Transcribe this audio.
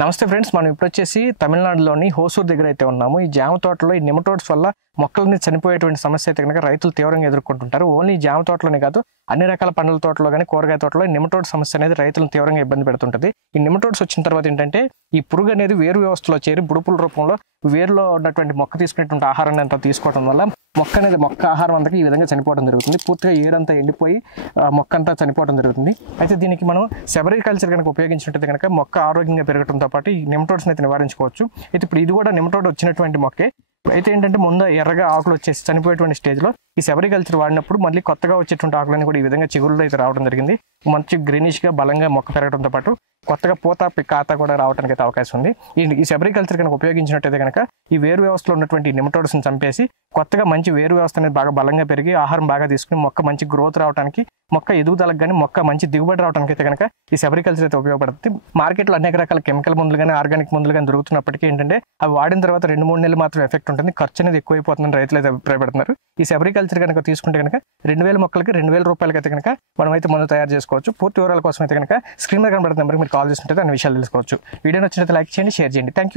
నమస్తే ఫ్రెండ్స్, మనం ఇప్పుడు వచ్చేసి తమిళనాడులోని హోసూర్ దగ్గర అయితే ఉన్నాము. ఈ జామ తోటలో ఈ నెమటోడ్స్ వల్ల మొక్కలని చనిపోయేటువంటి సమస్య అయితే కనుక రైతులు తీవ్రంగా ఎదుర్కొంటుంటారు. ఓన్లీ ఈ జామ తోటలోనే కాదు, అన్ని రకాల పండ్ల తోటలో కానీ కూరగాయ తోటలో ఈ నెమటోడ్ సమస్య అనేది రైతులను తీవ్రంగా ఇబ్బంది పెడుతుంటుంది. ఈ నెమటోడ్స్ వచ్చిన తర్వాత ఏంటంటే ఈ పురుగు అనేది వేరు వ్యవస్థలో చేరి బుడుపుల రూపంలో వేరులో ఉన్నటువంటి మొక్క తీసుకునేటువంటి ఆహారాన్ని అంతా తీసుకోవడం వల్ల మొక్క ఆహారం అంతా ఈ విధంగా చనిపోవడం జరుగుతుంది. పూర్తిగా ఏరంతా ఎండిపోయి మొక్క అంతా చనిపోవడం జరుగుతుంది. అయితే దీనికి మనం సెబరికల్చర్ కనుక ఉపయోగించినట్టు కనుక మొక్క ఆరోగ్యంగా పెరగడంతో పాటు ఈ నెమటోడ్స్ని అయితే నివారించుకోవచ్చు. అయితే ఇప్పుడు ఇది కూడా నెమటోడ్ వచ్చినటువంటి మొక్కే. అయితే ఏంటంటే ముందు ఎర్రగా ఆకులు వచ్చేసి చనిపోయేటువంటి స్టేజ్లో ఈ సెబరికల్చర్ వాడినప్పుడు మళ్ళీ కొత్తగా వచ్చేటువంటి ఆకులన్నీ కూడా ఈ విధంగా చిగుళ్ళు అయితే రావడం జరిగింది. మంచి గ్రీనిష్గా బలంగా మొక్క పెరగడంతో పాటు కొత్తగా పూత కాత కూడా రావడానికి అయితే అవకాశం ఉంది. ఈ సెబరికల్చర్ కనుక ఉపయోగించినట్టయితే కనుక ఈ వేరు వ్యవస్థలో ఉన్నటువంటి నెమటోడ్స్ని చంపేసి కొత్తగా మంచి వేరు వ్యవస్థ అనేది బాగా బలంగా పెరిగి ఆహారం బాగా తీసుకుని మొక్క మంచి గ్రోత్ రావడానికి, మొక్క ఎదుగుదలకు కానీ మొక్క మంచి దిగుబడి రావడానికి అయితే కనుక ఈ సెబరికల్చర్ అయితే ఉపయోగపడుతుంది. మార్కెట్లో అనేక రకాల కెమికల్ మందులు కానీ ఆర్గానిక్ మందులు కానీ దొరుకుతున్నప్పటికీ ఏంటంటే అవి వాడిన తర్వాత 2-3 నెలలు మాత్రం ఎఫెక్ట్ ఉంటుంది. ఖర్చు అనేది ఎక్కువైపోతుందని రైతులు అయితే అభిప్రాయపడుతున్నారు. ఈ సెబరికల్చర్ కనుక తీసుకుంటే కనుక 2000 మొక్కలకి 2000 రూపాయలకి అయితే కనుక మనం అయితే మందు తయారు చేసుకోవచ్చు. పూర్తి వివరాల కోసం అయితే కనుక స్క్రీన్ మీద కనబడుతున్న నెంబర్కి మీరు కాల్ చేస్తుంటే అన్ని విషయాలు తెలుసుకోవచ్చు. వీడియో నచ్చినట్లయితే లైక్ చేయండి, షేర్ చేయండి. Thank you.